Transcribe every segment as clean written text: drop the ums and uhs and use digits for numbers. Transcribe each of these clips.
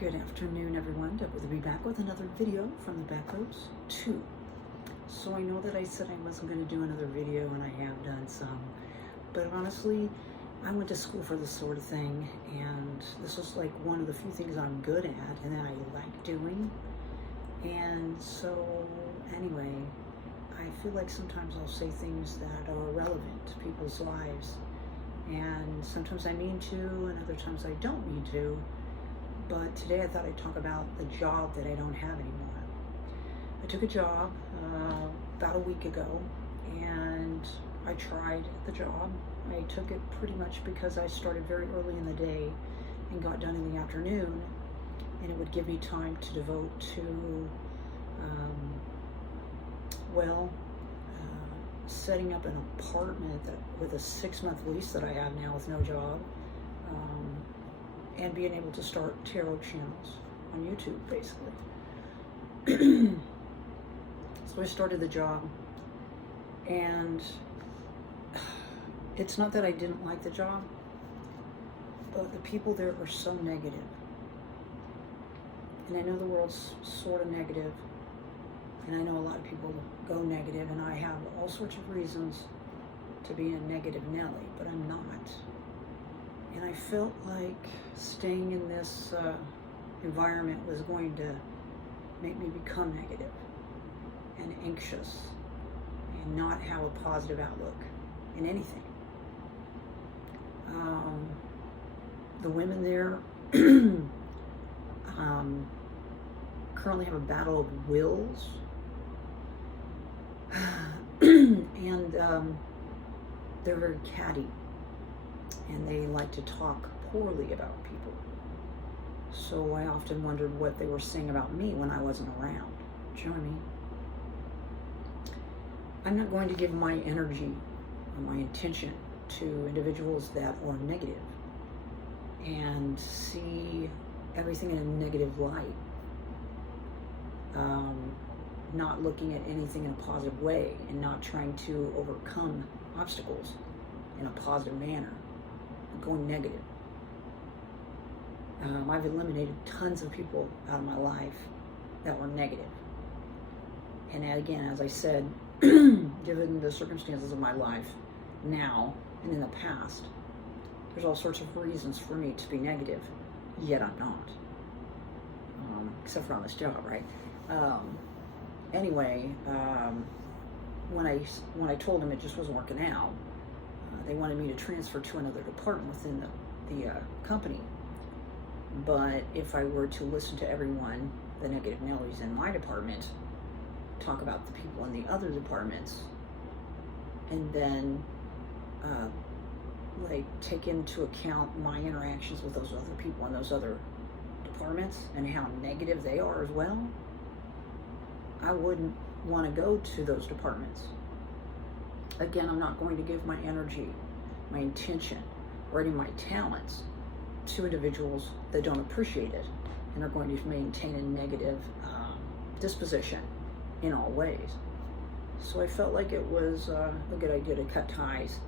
Good afternoon, everyone. Deborah will be back with another video from the Backroads 2. So I know that I said I wasn't going to do another video, and I have done some. But honestly, I went to school for this sort of thing, and this is like one of the few things I'm good at and that I like doing. And so, anyway, I feel like sometimes I'll say things that are relevant to people's lives. And sometimes I mean to, and other times I don't mean to. But today I thought I'd talk about the job that I don't have anymore. I took a job about a week ago, and I tried the job. I took it pretty much because I started very early in the day and got done in the afternoon, and it would give me time to devote to, setting up an apartment with a 6-month lease that I have now with no job. And being able to start tarot channels on YouTube, basically. So I started the job, and it's not that I didn't like the job, but the people there are so negative. And I know the world's sort of negative, and I know a lot of people go negative, and I have all sorts of reasons to be a negative Nelly, but I'm not. And I felt like staying in this environment was going to make me become negative and anxious and not have a positive outlook in anything. The women there currently have a battle of wills, and they're very catty. And they like to talk poorly about people. So I often wondered what they were saying about me when I wasn't around. Do you know what I mean? I'm not going to give my energy or my attention to individuals that are negative and see everything in a negative light. Not looking at anything in a positive way and not trying to overcome obstacles in a positive manner. Going negative. I've eliminated tons of people out of my life that were negative. And again, as I said, given the circumstances of my life now and in the past, there's all sorts of reasons for me to be negative, yet I'm not. Except for on this job, right? Anyway, when I told them it just wasn't working out, they wanted me to transfer to another department within the company. But if I were to listen to everyone, the negative Nellies in my department, talk about the people in the other departments, and then take into account my interactions with those other people in those other departments and how negative they are as well, I wouldn't want to go to those departments. Again, I'm not going to give my energy, my intention, or any of my talents to individuals that don't appreciate it and are going to maintain a negative disposition in all ways. So I felt like it was a good idea to cut ties,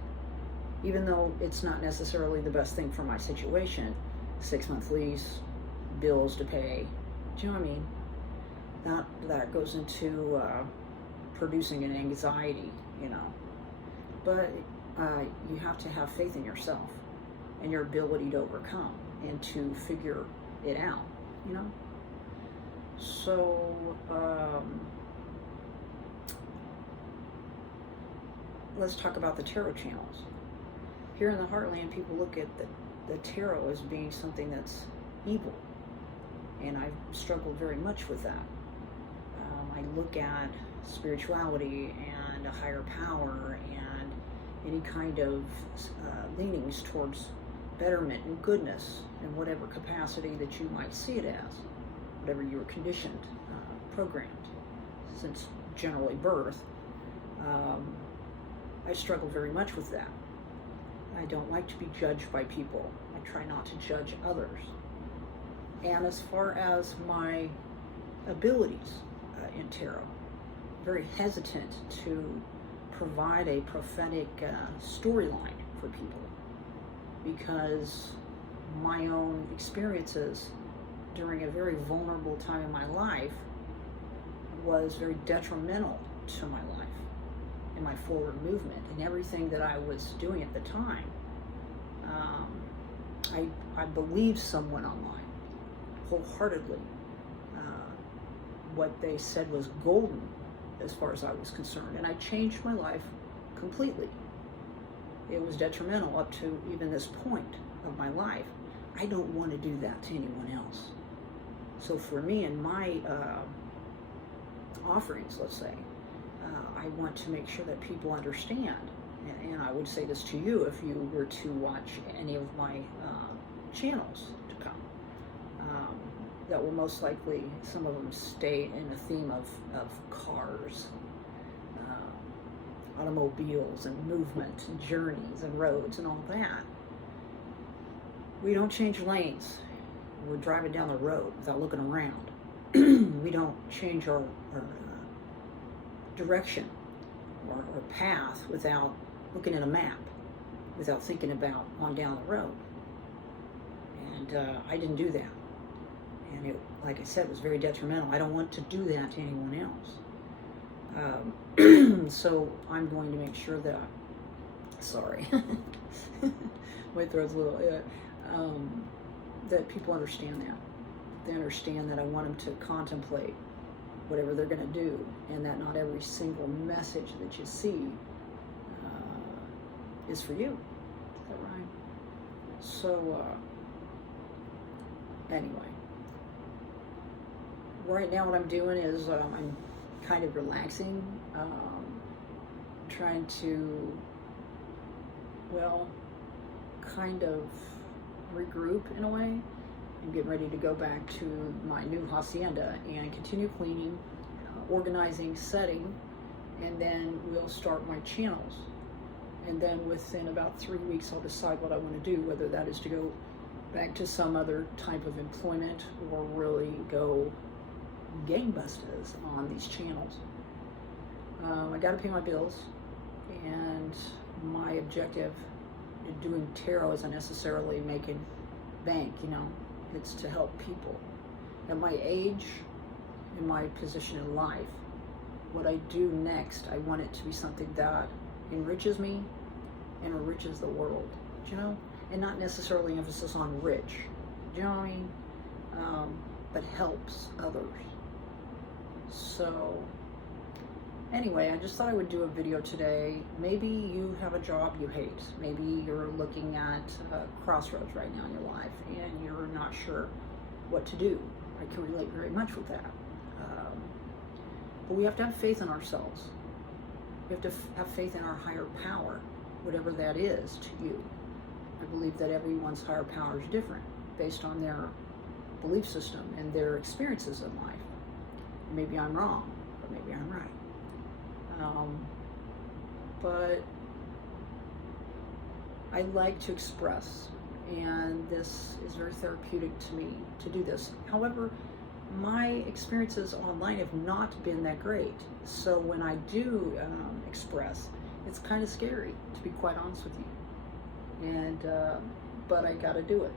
even though it's not necessarily the best thing for my situation. 6-month lease, bills to pay. Do you know what I mean? That goes into producing an anxiety, you know. But you have to have faith in yourself and your ability to overcome and to figure it out, you know? So, let's talk about the tarot channels. Here in the Heartland, people look at the tarot as being something that's evil. And I've struggled very much with that. I look at spirituality and a higher power and any kind of leanings towards betterment and goodness in whatever capacity that you might see it as, whatever you were conditioned, programmed since generally birth. I struggle very much with that. I don't like to be judged by people. I try not to judge others. And as far as my abilities in tarot, very hesitant to provide a prophetic storyline for people, because my own experiences during a very vulnerable time in my life was very detrimental to my life and my forward movement and everything that I was doing at the time. I believed someone online wholeheartedly. What they said was golden as far as I was concerned, and I changed my life completely. It was detrimental up to even this point of my life. I don't want to do that to anyone else. So for me and my offerings, let's say, I want to make sure that people understand, and I would say this to you if you were to watch any of my channels to come, that will most likely, some of them stay in a theme of cars, automobiles and movement and journeys and roads and all that. We don't change lanes. We're driving down the road without looking around. We don't change our direction or path without looking at a map, without thinking about on down the road. And I didn't do that. And it, like I said, was very detrimental. I don't want to do that to anyone else. So I'm going to make sure that, sorry, my throat's a little, that people understand that. They understand that I want them to contemplate whatever they're going to do, and that not every single message that you see is for you. Is that right? So, anyway. Right now what I'm doing is I'm kind of relaxing, trying to, well, kind of regroup in a way and get ready to go back to my new hacienda and continue cleaning, organizing, setting, and then we'll start my channels. And then within about 3 weeks I'll decide what I want to do, whether that is to go back to some other type of employment or really go gangbusters on these channels. I got to pay my bills, and my objective in doing tarot isn't necessarily making bank, you know. It's to help people. At my age, in my position in life, what I do next, I want it to be something that enriches me and enriches the world, you know, and not necessarily emphasis on rich, do you know what I mean? But helps others. So anyway, I just thought I would do a video today. Maybe you have a job you hate. Maybe you're looking at a crossroads right now in your life and you're not sure what to do. I can relate very much with that. But we have to have faith in ourselves. We have to have faith in our higher power, whatever that is to you. I believe that everyone's higher power is different based on their belief system and their experiences in life. Maybe I'm wrong, but maybe I'm right. But I like to express, and this is very therapeutic to me to do this. However, my experiences online have not been that great. So when I do express, it's kind of scary, to be quite honest with you. And but I got to do it.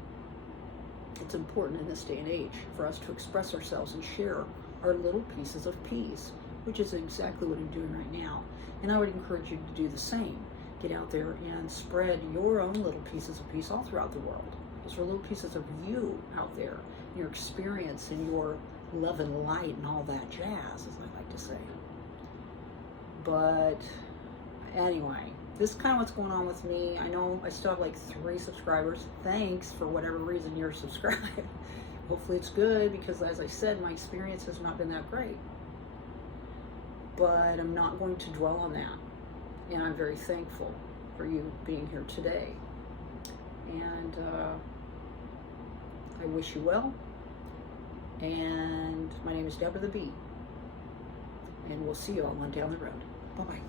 It's important in this day and age for us to express ourselves and share our little pieces of peace, which is exactly what I'm doing right now. And I would encourage you to do the same. Get out there and spread your own little pieces of peace all throughout the world. Those are little pieces of you out there, your experience and your love and light and all that jazz, as I like to say. But anyway, this is kind of what's going on with me. I know I still have like 3 subscribers. Thanks for whatever reason you're subscribed. Hopefully it's good, because as I said, my experience has not been that great. But I'm not going to dwell on that. And I'm very thankful for you being here today. And I wish you well. And my name is Deborah the Bee. And we'll see you all on down the road. Bye-bye.